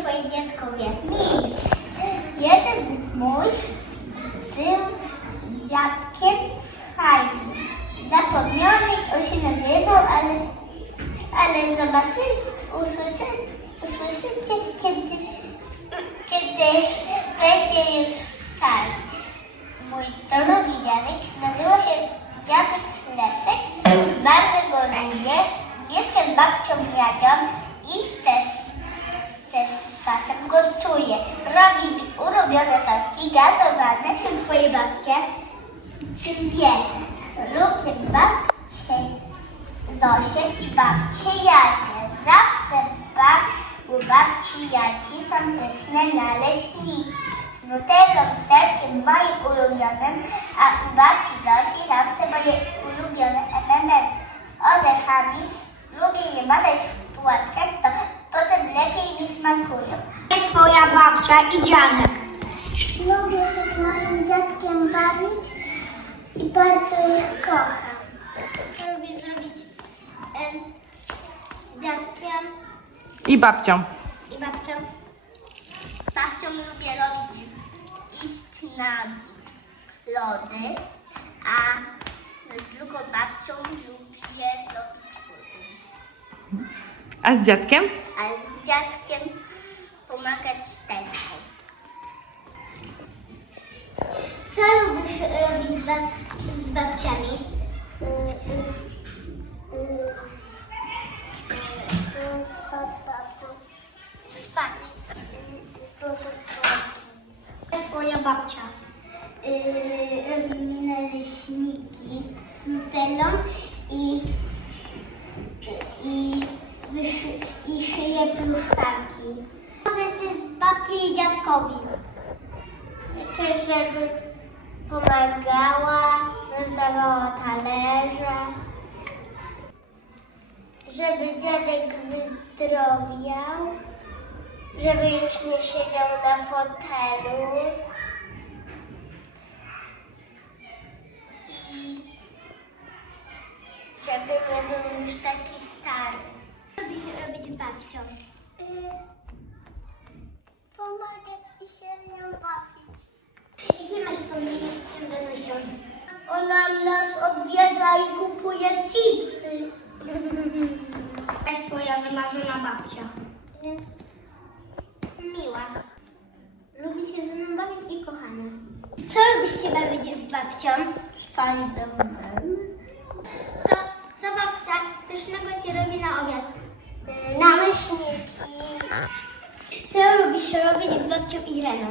twoje dziecko wie? Nic. Jeden mój był dziadkiem fajnym. Zapomniany, on się nazywał, ale, ale zobaczy, usłyszy, usłyszycie, kiedy, kiedy będzie już stary. Mój drogi dziadek nazywał się dziadek Leszek. Bardzo go lubię. Jestem babcią Jadzią gotuję. Robi mi ulubione soski gazowane. Twoje babcie dwie. Lubię babcię Zosię i babcię Jadzie. Zawsze ba, u babci Jadzi są pyszne naleśniki. Z nutellą, serkiem moim ulubionym, a u babci Zosi zawsze moje ulubione MMS. Z orzechami lubię je mazać w płatkach, to lepiej mi smakują. jest twoja babcia i dziadek. Lubię się z moim dziadkiem bawić i bardzo ich kocham. Lubię zrobić em, z dziadkiem I babcią. i babcią? Z babcią lubię robić, iść na lody, a z drugą babcią lubię. A z dziadkiem? A z dziadkiem pomagać z teczką. Co lubisz robić z, bab z babciami? Co spać babcią? Spać. To twoja babcia. Robimy naleśniki z nutellą i, wyszy, i szyję pluszaki. Możecie z babci i dziadkowi. Czy żeby pomagała, rozdawała talerze, żeby dziadek wyzdrowiał, żeby już nie siedział na fotelu. i żeby nie był już taki stary. Robić z babcią? pomagać i się nią bawić. Jakie masz wspomnienia w ciągu miesiąca? Ona nas odwiedza i kupuje chipsy. To jest twoja wymarzona babcia. Miła. Lubi się ze mną bawić i kochana. Co lubisz się bawić z babcią? Spiderman. Co, co babcia pysznego ci robi na obiad? Naleśniki. Co lubisz robić z babcią Ireną?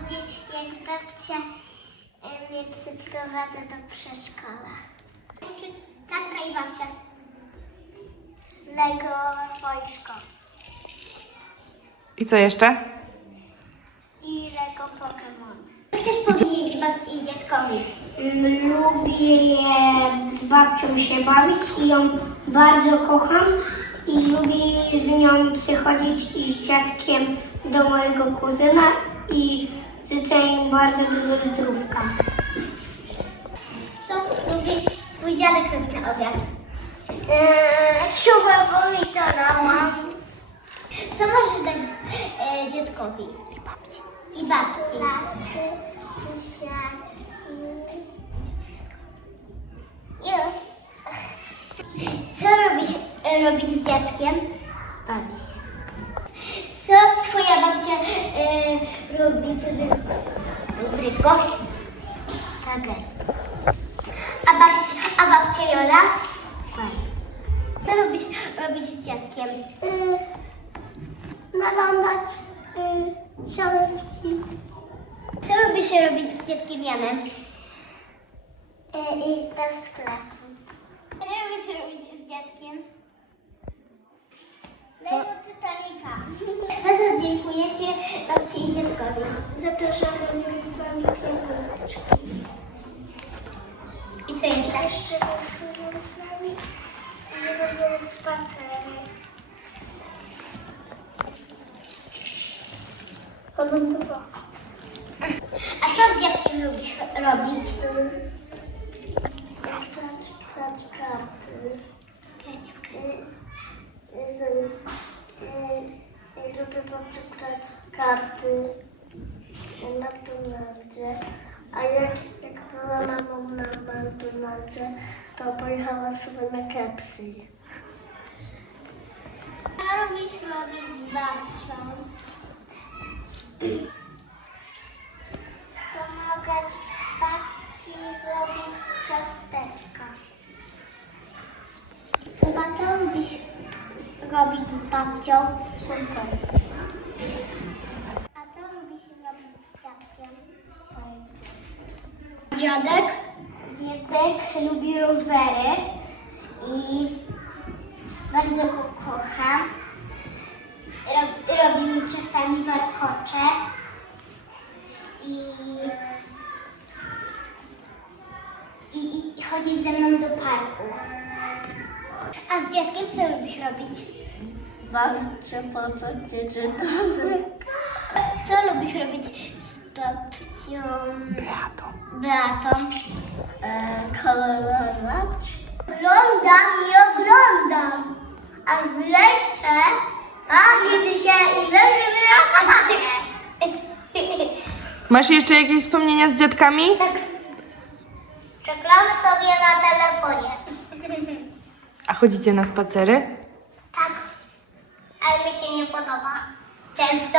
lubię jak babcia mnie przyprowadza do przedszkola. Tatka i babcia. Lego wojsko. I co jeszcze? I Lego Pokémon. Chcesz powiedzieć babci i dziadkowi? Lubię z babcią się bawić i ją bardzo kocham i lubię z nią przychodzić i z dziadkiem do mojego kuzyna i życzę im bardzo dużo zdrówka. Co lubi twój dziadek robi na obiad? Eee, Szuba, dała. Co możesz dać e, dziadkowi? I babci. I babci. Lasy, Już. Co robisz, robić z dziadkiem? Bawi się. Co twoja babcia e, robi dobry, dobrego? Okej. A babcia, a babcia Jola? Co lubisz robić z dziadkiem? Y, Nalądać y, książki. Co lubi się robić z dziadkiem Janem? Y, iść do sklepu. Co lubisz robić z dziadkiem? Co? Lego Titanica. Bardzo dziękujecie babci i dziadkowi robili z wami piąteczki. I co jeszcze? Jeszcze rozmawiamy z nami i robimy spacery. Kolumnowo. A co z dziadkiem lubisz robić? Grać, grać karty. Grać w karty. Z, y, poczytać karty na McDonaldzie. A jak, jak była mamą na McDonaldzie, to pojechała sobie na kepsy. Co robić robić z babcią? Pomagać babci robić ciasteczka. Co lubisz robić z babcią? A co robić z dziadkiem? Dziadek? Dziadek lubi rowery i bardzo go kocham. Rob, robi mi czasami warkocze i, i, i chodzi ze mną do parku. A z dzieckiem co lubisz robić? Babcia potem dzieciętarzy. Co lubisz robić z babcią Beato. Beatą? E, kolorować. Oglądam i oglądam. A wreszcie bawimy się i leżymy na kanapie. Masz jeszcze jakieś wspomnienia z dziadkami? Tak. Przeglądam sobie na telefonie. A chodzicie na spacery? Tak. Ale mi się nie podoba. Często.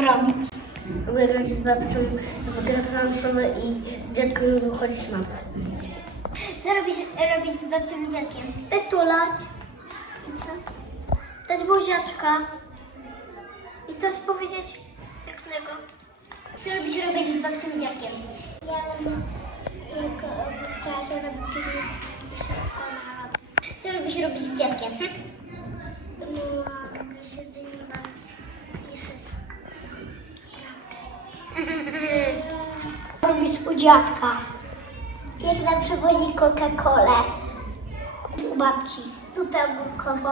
Robić. Oglądać z babcią w grę planszową i z dziadkiem wychodzić na Co robisz, robić z babcią i dziadkiem? Wytulać. I co? Dać buziaczka. I też powiedzieć pięknego. Co robisz robić z babcią i dziadkiem? Ja bym jak w czasie robić wszystko na Co robisz robić z dziadkiem? U dziadka. Jak nam przewozi Coca-Colę. U babci. Super głupkową.